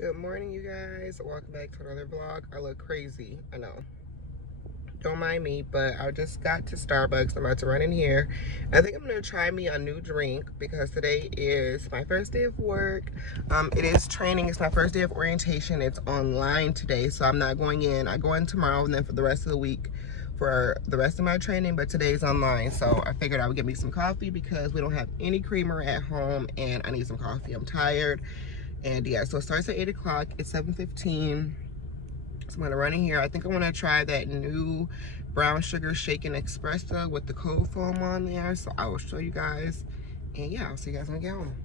Good morning, you guys. Welcome back to another vlog. I look crazy, I know. Don't mind me, but I just got to Starbucks. I'm about to run in here. I think I'm gonna try me a new drink because today is my first day of work. It is training. It's my first day of orientation. It's online today, so I'm not going in. I go in tomorrow and then for the rest of the week for the rest of my training, but today's online. So I figured I would get me some coffee because we don't have any creamer at home and I need some coffee. I'm tired. And yeah, so it starts at 8 o'clock. It's 7:15. So I'm gonna run in here. I think I wanna try that new brown sugar shaken espresso with the cold foam on there. So I will show you guys. And yeah, I'll see you guys when I get home.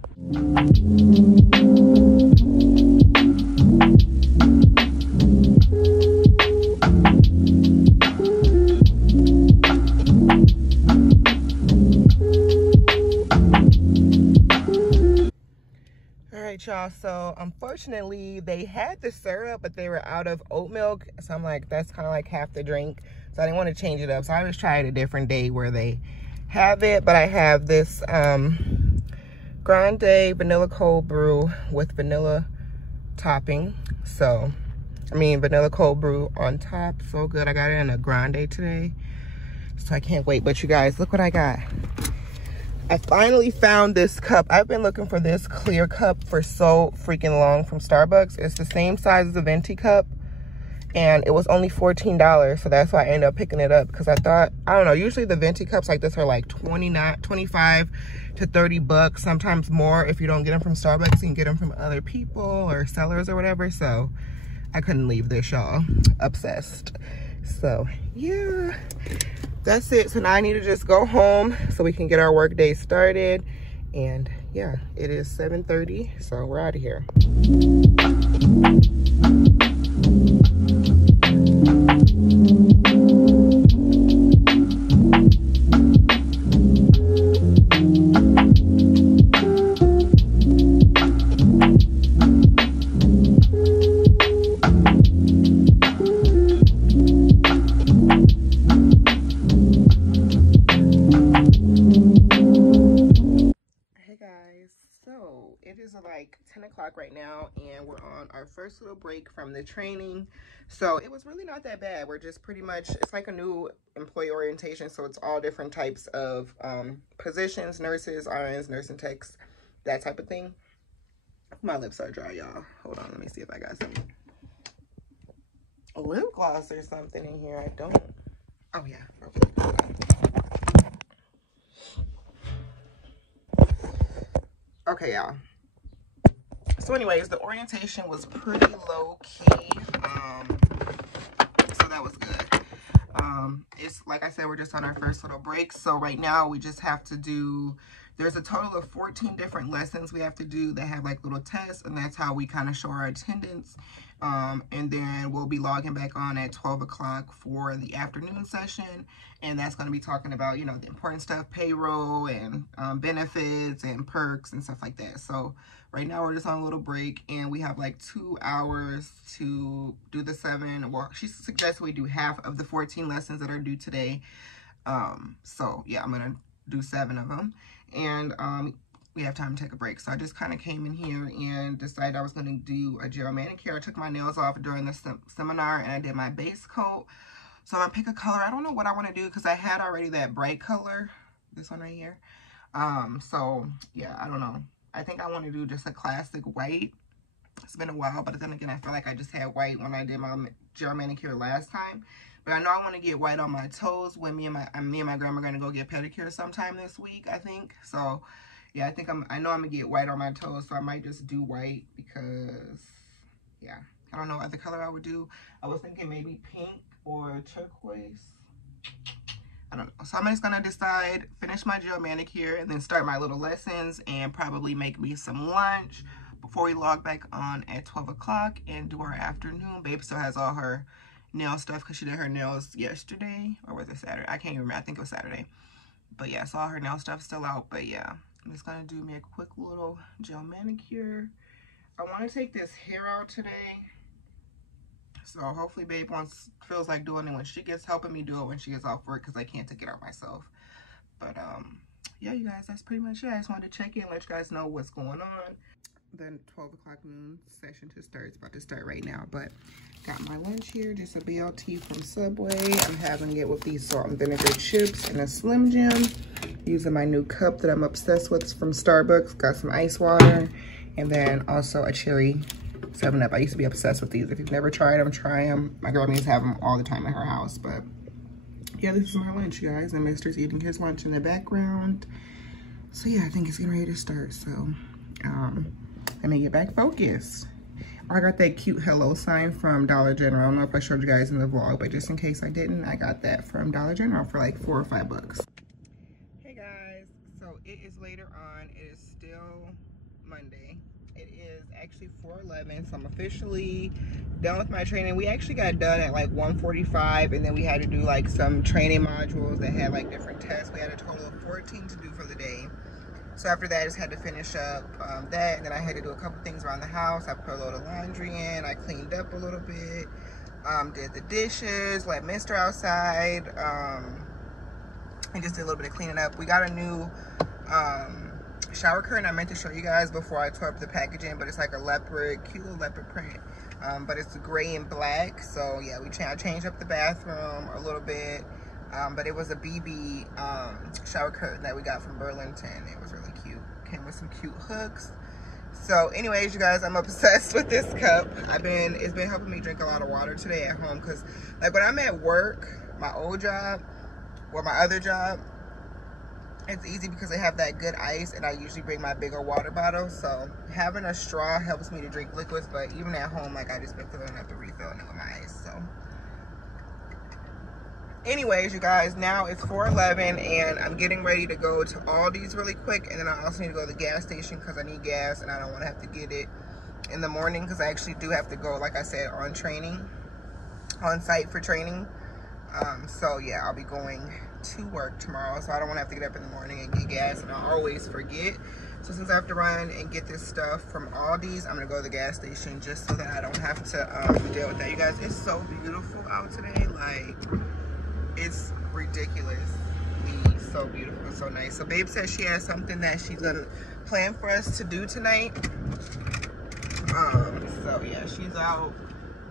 Y'all, so unfortunately they had the syrup but they were out of oat milk, so I'm like, that's kind of like half the drink, so I didn't want to change it up, so I was trying a different day where they have it. But I have this grande vanilla cold brew with vanilla topping, so I mean vanilla cold brew on top. So good. I got it in a grande today, so I can't wait. But you guys, look what I got. I finally found this cup. I've been looking for this clear cup for so freaking long from Starbucks. It's the same size as a venti cup, and it was only $14, so that's why I ended up picking it up, because I thought, I don't know, usually the venti cups like this are like 25 to 30 bucks, sometimes more. If you don't get them from Starbucks, you can get them from other people or sellers or whatever. So I couldn't leave this, y'all. Obsessed. So yeah, that's it. So now I need to just go home so we can get our work day started. And yeah, it is 7:30, so we're out of here. It is like 10 o'clock right now, and we're on our first little break from the training. So it was really not that bad. We're just pretty much, it's like a new employee orientation, so it's all different types of positions, nurses, RNs, nursing techs, that type of thing. My lips are dry, y'all. Hold on, let me see if I got some lip gloss or something in here. I don't. Oh yeah, okay. Okay, y'all. So anyways, the orientation was pretty low key, so that was good. It's like I said, we're just on our first little break. So right now we just have to do, there's a total of 14 different lessons we have to do that have like little tests, and that's how we kind of show our attendance. And then we'll be logging back on at 12 o'clock for the afternoon session, and that's going to be talking about, you know, the important stuff, payroll and benefits and perks and stuff like that. So right now we're just on a little break, and we have like 2 hours to do the 7. Well, she suggests we do half of the 14 lessons that are due today. So yeah, I'm gonna do 7 of them, and we have time to take a break. So I just kind of came in here and decided I was going to do a gel manicure. I took my nails off during the seminar, and I did my base coat. So I'm going to pick a color. I don't know what I want to do because I had already that bright color, this one right here. So yeah, I don't know. I think I want to do just a classic white. It's been a while, but then again, I feel like I just had white when I did my gel manicure last time. But I know I want to get white on my toes when me and my grandma are going to go get pedicure sometime this week, I think. So yeah, I know I'm gonna get white on my toes, so I might just do white because, yeah, I don't know what other color I would do. I was thinking maybe pink or turquoise. I don't know. So I'm just gonna decide, finish my gel manicure, and then start my little lessons, and probably make me some lunch before we log back on at 12 o'clock and do our afternoon. Babe still has all her nail stuff because she did her nails yesterday, or was it Saturday? I can't even remember. I think it was Saturday. But yeah, so all her nail stuff's still out. But yeah, I'm just gonna do me a quick little gel manicure. I want to take this hair out today, so hopefully babe feels like doing it when she gets, helping me do it when she gets off work, because I can't take it out myself. But yeah, you guys, that's pretty much it. I just wanted to check in, let you guys know what's going on. the 12 o'clock noon session to start. It's about to start right now, but got my lunch here, just a BLT from Subway. I'm having it with these salt and vinegar chips and a Slim Jim. Using my new cup that I'm obsessed with from Starbucks. Got some ice water, and then also a cherry 7-Up. I used to be obsessed with these. If you've never tried them, try them. My girl used to have them all the time at her house, but yeah, this is my lunch, you guys. And Mister's eating his lunch in the background. So yeah, I think it's getting ready to start. So let me get back focused. I got that cute hello sign from Dollar General. I don't know if I showed you guys in the vlog, but just in case I didn't, I got that from Dollar General for like $4 or $5. Hey guys, so it is later on. It is still Monday. It is actually 4:11, so I'm officially done with my training. We actually got done at like 1:45, and then we had to do like some training modules that had like different tests. We had a total of 14 to do for the day. So after that, I just had to finish up that, and then I had to do a couple things around the house. I put a load of laundry in, I cleaned up a little bit, did the dishes, let Mister outside, and just did a little bit of cleaning up. We got a new shower curtain I meant to show you guys before I tore up the packaging, but it's like a leopard, cute little leopard print, but it's gray and black. So yeah, I changed up the bathroom a little bit, but it was a BB shower curtain that we got from Burlington. It was really cute, came with some cute hooks. So anyways, you guys, I'm obsessed with this cup. It's been helping me drink a lot of water today at home, because like when I'm at work, my old job or my other job, it's easy because I have that good ice, and I usually bring my bigger water bottle. So having a straw helps me to drink liquids, but even at home, like I just been filling up and refilling it with my ice. So anyways, you guys, now it's 4:11, and I'm getting ready to go to Aldi's really quick, and then I also need to go to the gas station because I need gas, and I don't want to have to get it in the morning because I actually do have to go, like I said, on site for training. So yeah, I'll be going to work tomorrow, so I don't want to have to get up in the morning and get gas, and I always forget. So since I have to run and get this stuff from Aldi's, I'm gonna go to the gas station just so that I don't have to deal with that. You guys, it's so beautiful out today. Like, it's ridiculously so beautiful and so nice. So babe says she has something that she's gonna plan for us to do tonight. So yeah, she's out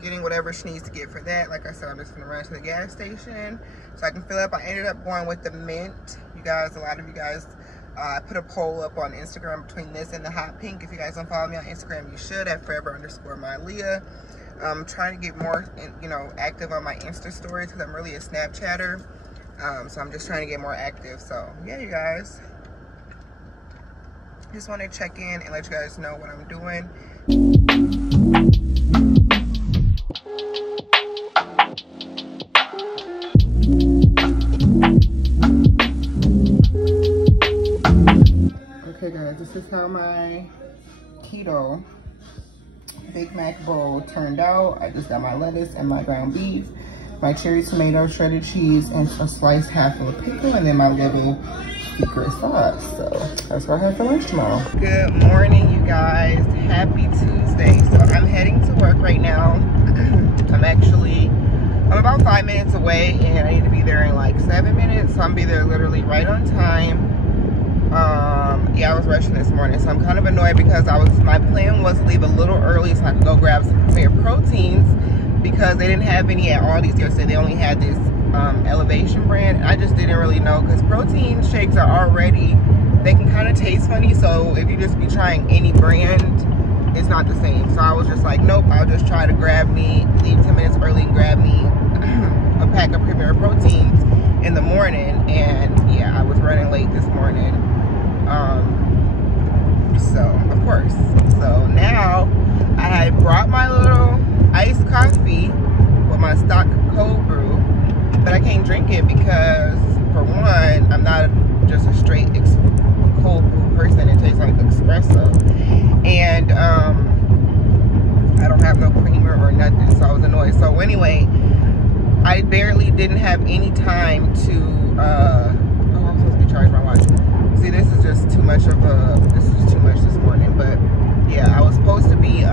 getting whatever she needs to get for that. Like I said, I'm just gonna run to the gas station so I can fill up. I ended up going with the mint. You guys, a lot of you guys, I put a poll up on Instagram between this and the hot pink. If you guys don't follow me on Instagram, you should, at forever_Myleah. I'm trying to get more, you know, active on my Insta stories because I'm really a Snapchatter. So I'm just trying to get more active. So yeah, you guys, just want to check in and let you guys know what I'm doing. Okay guys, this is how my keto Big Mac bowl turned out. I just got my lettuce and my ground beef, my cherry tomato, shredded cheese, and a sliced half of a pickle, and then my little secret sauce. So that's what I have for lunch tomorrow. Good morning, you guys. Happy Tuesday. So I'm heading to work right now. I'm about 5 minutes away, and I need to be there in like 7 minutes. So I'm gonna be there literally right on time. Yeah, I was rushing this morning, so I'm kind of annoyed because my plan was to leave a little early so I could go grab some Premier proteins, because they didn't have any at Aldi's yesterday. They only had this Elevation brand, and I just didn't really know, because protein shakes are already, they can kind of taste funny, so if you just be trying any brand, it's not the same. So I was just like, nope, I'll just try to leave 10 minutes early and grab me a pack of Premier proteins in the morning. And yeah, I was running late this morning. So of course, so now I had brought my little iced coffee with my stock cold brew, but I can't drink it because, for one, I'm not just a straight cold brew person. It tastes like espresso, and I don't have no creamer or nothing, so I was annoyed. So anyway, I barely didn't have any time to oh, I'm supposed to be charging my watch. See, this is just too much this morning. But yeah, I was supposed to be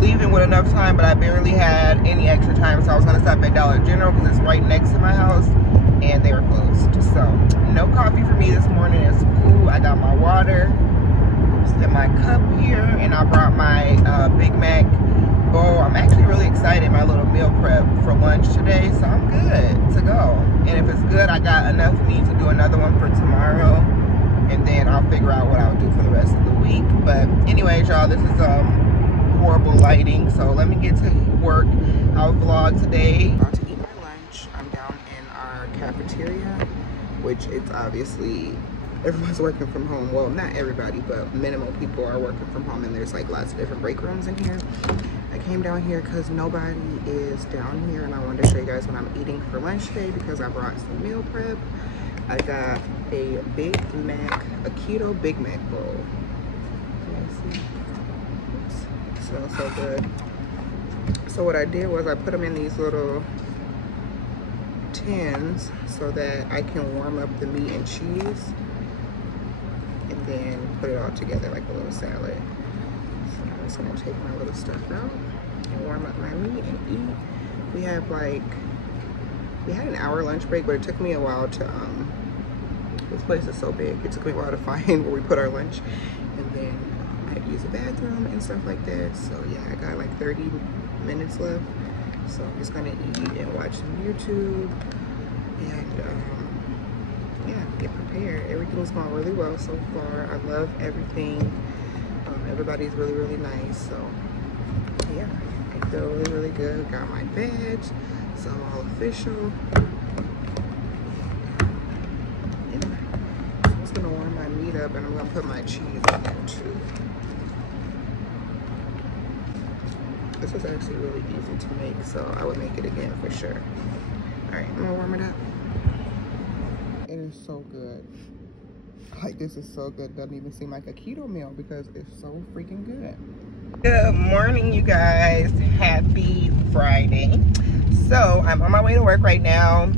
leaving with enough time, but I barely had any extra time, so I was gonna stop at Dollar General because it's right next to my house, and they were closed. So no coffee for me this morning. It's cool. I got my water. in my cup here, and I brought my Big Mac bowl. I'm actually really excited, my little meal prep for lunch today, so I'm good to go. And if it's good, I got enough meat to do another one for tomorrow, and then I'll figure out what I'll do for the rest of the week. But anyways, y'all, this is horrible lighting, so let me get to work. I'll vlog today. About to eat my lunch. I'm down in our cafeteria, which it's obviously everyone's working from home. Well, not everybody, but minimal people are working from home, and there's like lots of different break rooms in here. I came down here because nobody is down here, and I wanted to show you guys what I'm eating for lunch today because I brought some meal prep. I got a Big Mac, a keto Big Mac bowl. You guys see? Oops. It smells so good. So what I did was I put them in these little tins so that I can warm up the meat and cheese, and then put it all together like a little salad. So I'm just gonna take my little stuff out and warm up my meat and eat. We had an hour lunch break, but it took me a while to, this place is so big, it took me a while to find where we put our lunch. And then I had to use the bathroom and stuff like that. So yeah, I got like 30 minutes left. So I'm just gonna eat and watch some YouTube and yeah, get prepared. Everything's going really well so far. I love everything. Everybody's really, really nice. So yeah, I feel really, really good. Got my badge, so I'm all official. Yeah. I'm just gonna warm my meat up, and I'm gonna put my cheese in there too. This is actually really easy to make, so I would make it again for sure. All right, I'm gonna warm it up. It is so good. Like, this is so good. Doesn't even seem like a keto meal because it's so freaking good. Good morning, you guys. Happy Friday. So I'm on my way to work right now,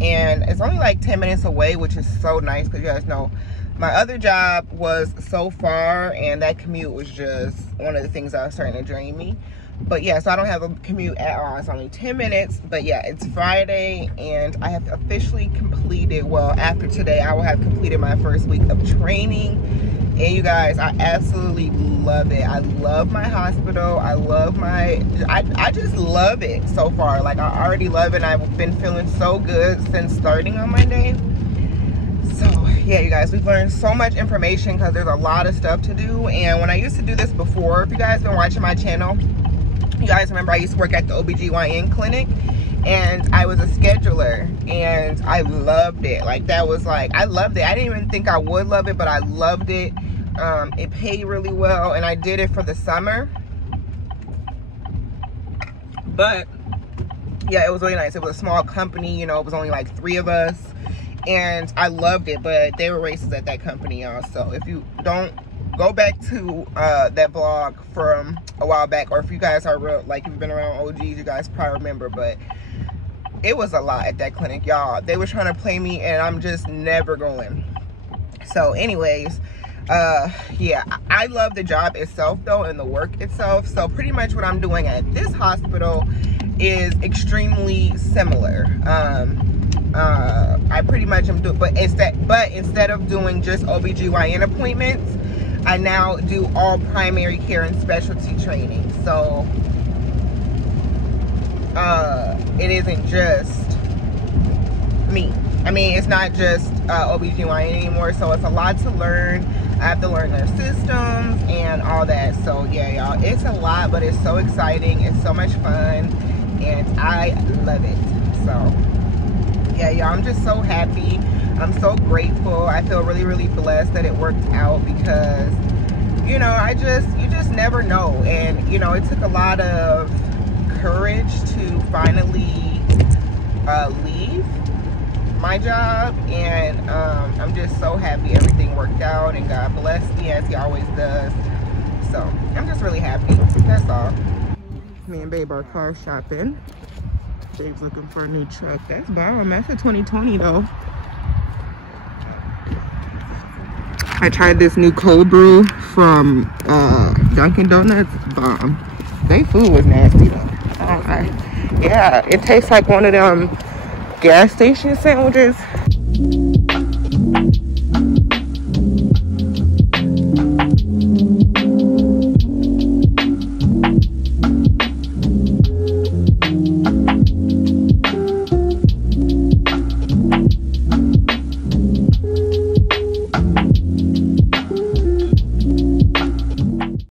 and it's only like 10 minutes away, which is so nice because you guys know my other job was so far, and that commute was just one of the things that was starting to drain me. But yeah, so I don't have a commute at all. It's only 10 minutes. But yeah, it's Friday, and I have officially completed, well, after today, I will have completed my first week of training. And you guys, I absolutely love it. I love my hospital. I love I just love it so far. Like, I already love it. I've been feeling so good since starting on Monday. So yeah, you guys, we've learned so much information because there's a lot of stuff to do. And when I used to do this before, if you guys been watching my channel, you guys remember I used to work at the OBGYN clinic, and I was a scheduler, and I loved it. Like, that was like, I loved it. I didn't even think I would love it, but I loved it. It paid really well, and I did it for the summer. But yeah, it was really nice. It was a small company, you know, it was only like 3 of us, and I loved it. But they were racist at that company, y'all. So if you don't, go back to that vlog from a while back, or if you guys are real, like, if you've been around OGs, you guys probably remember. But it was a lot at that clinic, y'all. They were trying to play me, and I'm just never going. So anyways, yeah, I love the job itself though, and the work itself. So pretty much what I'm doing at this hospital is extremely similar. I pretty much am doing, but instead of doing just OBGYN appointments, I now do all primary care and specialty training. So it isn't just me. I mean, it's not just OBGYN anymore, so it's a lot to learn. I have to learn their systems and all that. So yeah, y'all, it's a lot, but it's so exciting. It's so much fun, and I love it. So yeah, y'all, I'm just so happy. I'm so grateful. I feel really, really blessed that it worked out because, you know, you just never know. And, you know, it took a lot of courage to finally leave my job, and I'm just so happy everything worked out, and God blessed me as he always does. So I'm just really happy. That's all. Me and Babe are car shopping. Babe's looking for a new truck. That's bomb. That's a 2020 though. I tried this new cold brew from Dunkin' Donuts. Bomb. They food was nasty though. Alright. Yeah, it tastes like one of them gas station sandwiches.